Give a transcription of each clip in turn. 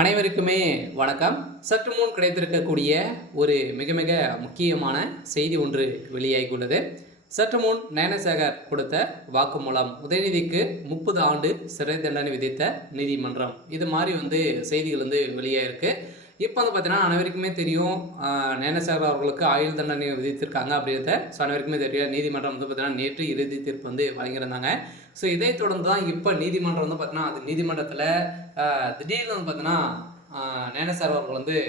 அனைவருக்குமே வணக்கம். சற்று முன் கிடைத்திருக்கக்கூடிய ஒரு மிக மிக முக்கியமான செய்தி ஒன்று வெளியாகியுள்ளது. சற்று முன் நயனசேகர் கொடுத்த வாக்குமூலம், உதயநிதிக்கு 30 ஆண்டு சிறை தண்டனை விதித்த நீதிமன்றம். இது மாதிரி செய்திகள் வெளியாயிருக்கு. இப்போ பார்த்தீங்கன்னா அனைவருக்குமே தெரியும், நயனசேகர் அவர்களுக்கு ஆயுள் தண்டனை விதித்திருக்காங்க அப்படின்றத. அனைவருக்குமே தெரியும், நீதிமன்றம் பார்த்தீங்கன்னா நேற்று இறுதி தீர்ப்பு வழங்கியிருந்தாங்க. இதை தொடர்ந்து தான் இப்போ நீதிமன்றம் பார்த்தீங்கன்னா அது நீதிமன்றத்தில் திடீர்னு பார்த்தீங்கன்னா நயனசேகர் அவர்கள்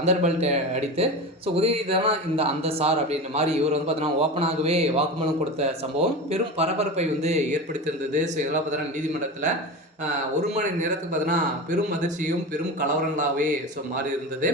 அந்தர்பல்ட் அடித்து உதயநிதி தானே அந்த சார் அப்படின்ற மாதிரி இவர் பார்த்தீங்கன்னா ஓப்பனாகவே வாக்குமூலம் கொடுத்த சம்பவம் பெரும் பரபரப்பை ஏற்படுத்தியிருந்தது. இதெல்லாம் பார்த்தீங்கன்னா நீதிமன்றத்தில் ஒரு மணி நேரத்துக்கு பார்த்தீங்கன்னா பெரும் அதிர்ச்சியும் பெரும் கலவரங்களாகவே மாறி இருந்தது.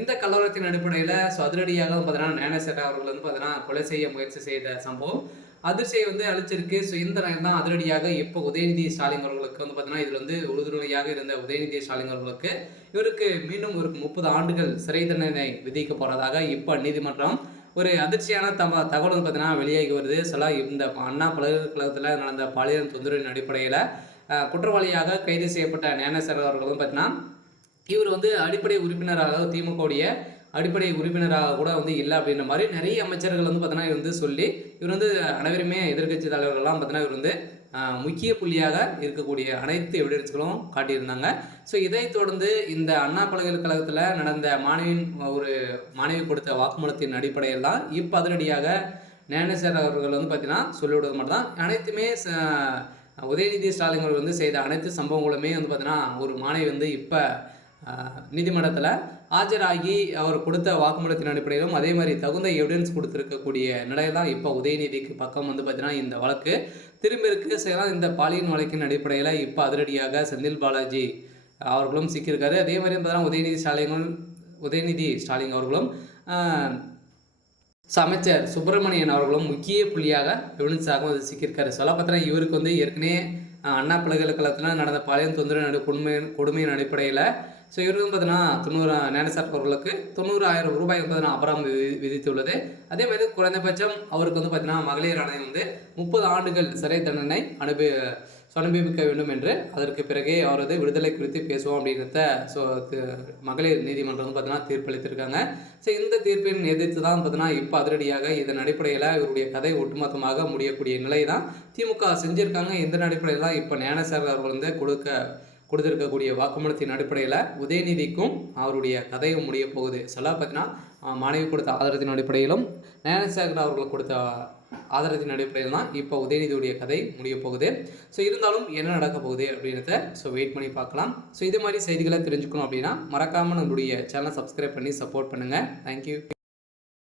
இந்த கலவரத்தின் அடிப்படையில் அதிரடியாக பார்த்தீங்கன்னா நயனசேகர் அவர்கள் பார்த்தீங்கன்னா கொலை செய்ய முயற்சி செய்த சம்பவம் அதிர்ச்சியை அளிச்சிருக்கு. இந்த நேரம் தான் அதிரடியாக இப்போ உதயநிதி ஸ்டாலின் அவர்களுக்கு பார்த்தீங்கன்னா இதில் உறுதுணையாக இருந்த உதயநிதி ஸ்டாலின் அவர்களுக்கு இவருக்கு மீண்டும் ஒரு 30 ஆண்டுகள் சிறை தண்டனை விதிக்க போகிறதாக இப்போ நீதிமன்றம் ஒரு அதிர்ச்சியான தகவல் பார்த்தீங்கன்னா வெளியாகி வருது. இந்த அண்ணா பல்கலைக்கழகத்தில் நடந்த பாலியல் தொந்தரவின் அடிப்படையில் குற்றவாளியாக கைது செய்யப்பட்ட நயனசேகர் அவர்கள் பார்த்தீங்கன்னா இவர் அடிப்படை உறுப்பினராக திமுகவுடைய அடிப்படை உறுப்பினராக கூட இல்லை அப்படின்ற மாதிரி நிறைய அமைச்சர்கள் பார்த்தீங்கன்னா சொல்லி இவர் அனைவருமே எதிர்கட்சி தலைவர்கள்லாம் பார்த்தீங்கன்னா இவர் முக்கிய புள்ளியாக இருக்கக்கூடிய அனைத்து எவிடன்ஸ்களும் காட்டியிருந்தாங்க. இதைத் தொடர்ந்து இந்த அண்ணா பல்கலைக்கழகத்தில் நடந்த மாணவி கொடுத்த வாக்குமூலத்தின் அடிப்படையில் தான் இப்போ அதிரடியாக நயனசேகர் அவர்கள் பார்த்தீங்கன்னா சொல்லிவிடுவது மட்டும் தான். அனைத்துமே உதயநிதி ஸ்டாலின் அவர்கள் செய்த அனைத்து சம்பவங்களுமே பார்த்தீங்கன்னா ஒரு மாணவி இப்போ நீதிமன்றத்தில் ஆஜராகி அவர் கொடுத்த வாக்குமூலத்தின் அடிப்படையிலும் அதே மாதிரி தகுந்த எவிடன்ஸ் கொடுத்துருக்கக்கூடிய நிலையில் தான் இப்போ உதயநிதிக்கு பக்கம் பார்த்தீங்கன்னா இந்த வழக்கு திரும்ப இருக்கு. இந்த பாலியல் வழக்கின் அடிப்படையில் இப்போ அதிரடியாக செந்தில் பாலாஜி அவர்களும் சிக்கியிருக்காரு. அதே மாதிரி பார்த்தீங்கன்னா உதயநிதி ஸ்டாலின் அவர்களும் அமைச்சர் சுப்பிரமணியன் அவர்களும் முக்கிய புள்ளியாக எவிடன்ஸாக சிக்கியிருக்காரு. பார்த்தீங்கன்னா இவருக்கு ஏற்கனவே அண்ணா பல்கலைக்கழகத்தில் நடந்த பாலியல் தொந்தரவு கொடுமையின் அடிப்படையில் இவருக்கும் பார்த்தீங்கன்னா நயனசேகர் அவர்களுக்கு 90,000 ரூபாய் பார்த்தீங்கன்னா அபராதம் விதித்துள்ளது. அதே மாதிரி குறைந்தபட்சம் அவருக்கு பார்த்தீங்கன்னா மகளிர் ஆணையம் 30 ஆண்டுகள் சிறை தண்டனை அனுபவிக்க வேண்டும் என்று அதற்கு பிறகே அவரது விடுதலை குறித்து பேசுவோம் அப்படின்றத மகளிர் நீதிமன்றம் பார்த்தீங்கன்னா தீர்ப்பளித்திருக்காங்க. இந்த தீர்ப்பின் எதிர்த்து தான் பார்த்தீங்கன்னா இப்போ அதிரடியாக இதன் அடிப்படையில் இவருடைய கதை ஒட்டுமொத்தமாக முடியக்கூடிய நிலை தான் திமுக செஞ்சுருக்காங்க. இதன் அடிப்படையில் தான் இப்போ நயனசேகர் அவர்கள் கொடுத்திருக்கக்கூடிய வாக்குமூலத்தின் அடிப்படையில் உதயநிதிக்கும் அவருடைய கதையும் முடிய போகுது. பார்த்தீங்கன்னா மாணவி கொடுத்த ஆதாரத்தின் அடிப்படையிலும் நயனசேகர் அவர்கள் கொடுத்த ஆதாரத்தின் அடிப்படையில் தான் இப்போ உதயநிதியுடைய கதை முடிய போகுது. இருந்தாலும் என்ன நடக்க போகுது அப்படின்றத வெயிட் பண்ணி பார்க்கலாம். இது மாதிரி செய்திகளை தெரிஞ்சுக்கணும் அப்படின்னா மறக்காமல் நம்மளுடைய சேனலை சப்ஸ்கிரைப் பண்ணி சப்போர்ட் பண்ணுங்கள். தேங்க்யூ.